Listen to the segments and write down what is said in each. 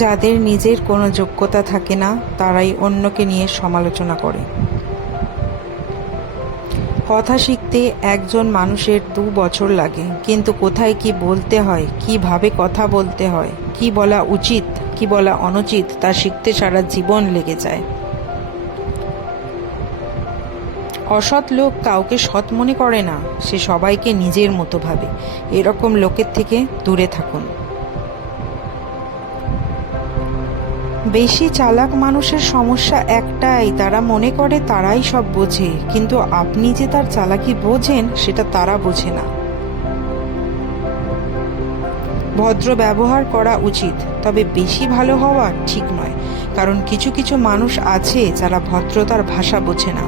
যাদের নিজের কোনো যোগ্যতা থাকে না তারাই অন্যকে নিয়ে সমালোচনা করে। কথা শিখতে একজন মানুষের 2 বছর লাগে, কিন্তু কোথায় কি বলতে হয়, কিভাবে কথা বলতে হয়, কি বলা উচিত কি বলা অনুচিত তা শিখতে সারা জীবন লেগে যায়। অসৎ লোক কাউকে সৎ মনে করে না, সে সবাইকে নিজের মতো ভাবে। এরকম লোকের থেকে দূরে থাকুন। বেশি চালাক মানুষের সমস্যা একটাই, তারা মনে করে তারাই সব বোঝে, কিন্তু আপনি যে তার চালাকি বোঝেন সেটা তারা বোঝে না। ভদ্র ব্যবহার করা উচিত, তবে বেশি ভালো হওয়া ঠিক নয়, কারণ কিছু কিছু মানুষ আছে যারা ভদ্রতার ভাষা বোঝে না।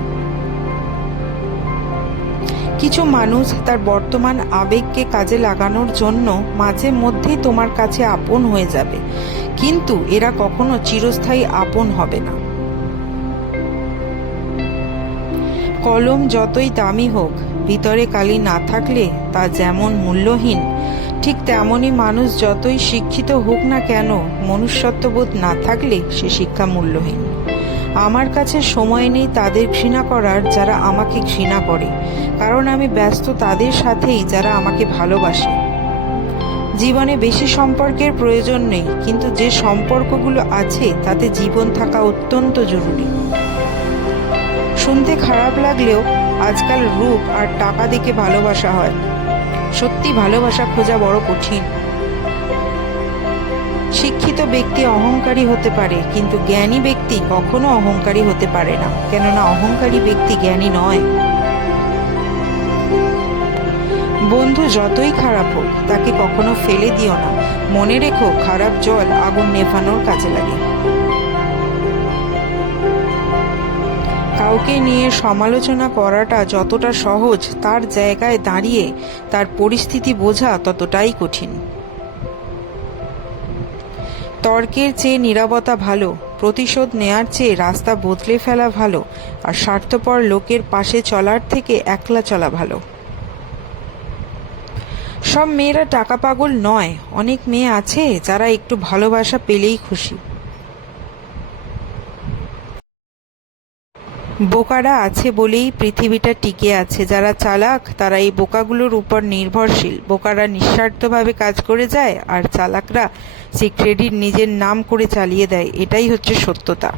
কিছু মানুষ তার বর্তমান আবেগকে কাজে লাগানোর জন্য মাঝে মধ্যেই তোমার কাছে আপন হয়ে যাবে, কিন্তু এরা কখনো চিরস্থায়ী আপন হবে না। কলম যতই দামি হোক, ভিতরে কালি না থাকলে তা যেমন মূল্যহীন, ঠিক তেমনই মানুষ যতই শিক্ষিত হোক না কেন, মনুষ্যত্ববোধ না থাকলে সে শিক্ষা মূল্যহীন। আমার কাছে সময় নেই তাদের ঘৃণা করার যারা আমাকে ঘৃণা করে, কারণ আমি ব্যস্ত তাদের সাথেই যারা আমাকে ভালোবাসে। জীবনে বেশি সম্পর্কের প্রয়োজন নেই, কিন্তু যে সম্পর্কগুলো আছে তাতে জীবন থাকা অত্যন্ত জরুরি। শুনতে খারাপ লাগলেও আজকাল রূপ আর টাকা দেখে ভালোবাসা হয়। সত্যি ভালোবাসা খোঁজা বড় কঠিন। শিক্ষিত ব্যক্তি অহংকারী হতে পারে, কিন্তু জ্ঞানী ব্যক্তি কখনো অহংকারী হতে পারে না, কেননা অহংকারী ব্যক্তি জ্ঞানী নয়। বন্ধু যতই খারাপ হোক তাকে কখনো ফেলে দিও না, মনে রেখো খারাপ জল আগুন নেভানোর কাজে লাগে। কাউকে নিয়ে সমালোচনা করাটা যতটা সহজ, তার জায়গায় দাঁড়িয়ে তার পরিস্থিতি বোঝা ততটাই কঠিন। তর্কের চেয়ে নীরবতা ভালো, প্রতিশোধ নেয়ার চেয়ে রাস্তা বদলে ফেলা ভালো, আর স্বার্থপর লোকের পাশে চলার থেকে একলা চলা ভালো। সব মেয়েরা টাকা পাগল নয়, অনেক মেয়ে আছে যারা একটু ভালোবাসা পেলেই খুশি। বোকারা আছে বলেই পৃথিবীটা টিকে আছে, যারা চালাক তারা এই বোকাগুলোর উপর নির্ভরশীল। বোকারা নিঃস্বার্থভাবে কাজ করে যায়, আর চালাকরা সেই ক্রেডিট নিজের নাম করে চালিয়ে দেয়। এটাই হচ্ছে সত্যতা।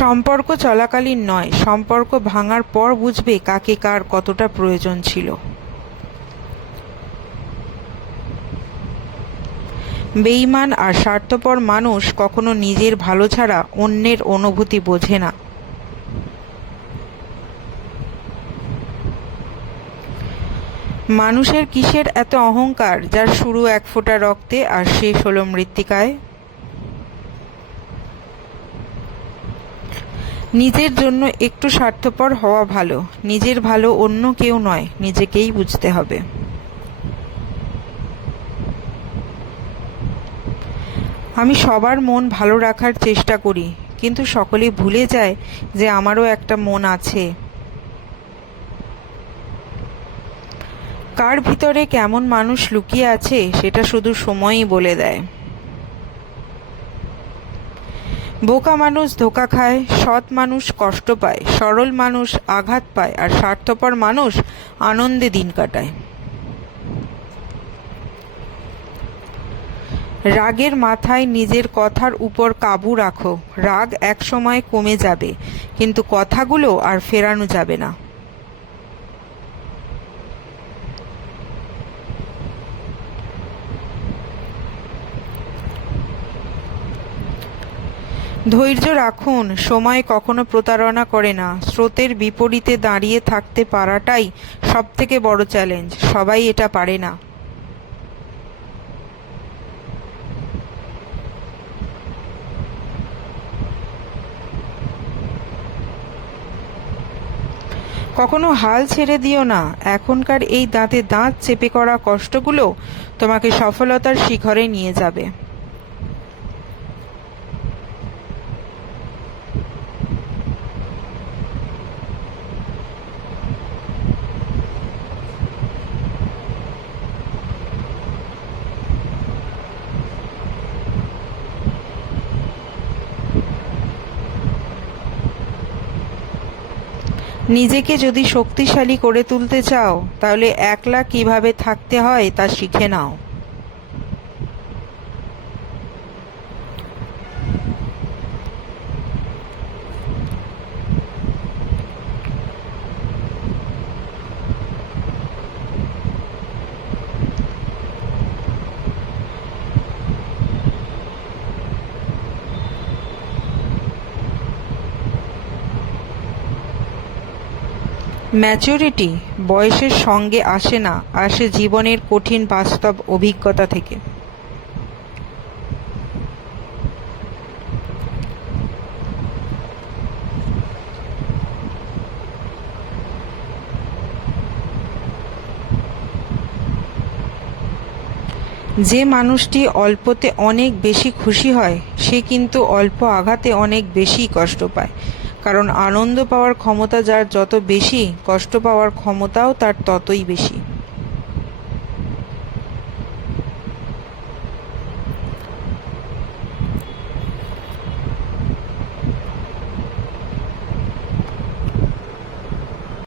সম্পর্ক চলাকালীন নয়, সম্পর্ক ভাঙার পর বুঝবে কাকে কার কতটা প্রয়োজন ছিল। বেঈমান আর স্বার্থপর মানুষ কখনো নিজের ভালো ছাড়া অন্যের অনুভূতি বোঝে না। মানুষের কিসের এত অহংকার, যার শুরু 1 ফোঁটা রক্তে আর শেষ হলো মৃত্তিকায়? নিজের জন্য একটু স্বার্থপর হওয়া ভালো। নিজের ভালো অন্য কেউ নয়, নিজেকেই বুঝতে হবে। আমি সবার মন ভালো রাখার চেষ্টা করি, কিন্তু সকলেই ভুলে যায় যে আমারও একটা মন আছে। কার ভিতরে কেমন মানুষ লুকিয়ে আছে সেটা শুধু সময়ই বলে দেয়। বোকা মানুষ ধোঁকা খায়, সৎ মানুষ কষ্ট পায়, সরল মানুষ আঘাত পায়, আর স্বার্থপর মানুষ আনন্দে দিন কাটায়। রাগের মাথায় নিজের কথার উপর কাবু রাখো। রাগ এক সময় কমে যাবে, কিন্তু কথাগুলো আর ফেরানো যাবে না। ধৈর্য রাখুন, সময় কখনো প্রতারণা করে না। স্রোতের বিপরীতে দাঁড়িয়ে থাকতে পারাটাই সবথেকে বড় চ্যালেঞ্জ, সবাই এটা পারে না। কখনো হাল ছেড়ে দিও না। এখনকার এই দাঁতে দাঁত চেপে করা কষ্টগুলো তোমাকে সফলতার শিখরে নিয়ে যাবে। নিজেকে যদি শক্তিশালী করে তুলতে চাও, তাহলে একলা কিভাবে থাকতে হয় তা শিখে নাও। ম্যাচুরিটি বয়সের সঙ্গে আসে না, আসে জীবনের কঠিন বাস্তব অভিজ্ঞতা থেকে। যে মানুষটি অল্পতে অনেক বেশি খুশি হয়, সে কিন্তু অল্প আঘাতে অনেক বেশি কষ্ট পায়। কারণ আনন্দ পাওয়ার ক্ষমতা যার যত বেশি, কষ্ট পাওয়ার ক্ষমতাও তার ততই বেশি।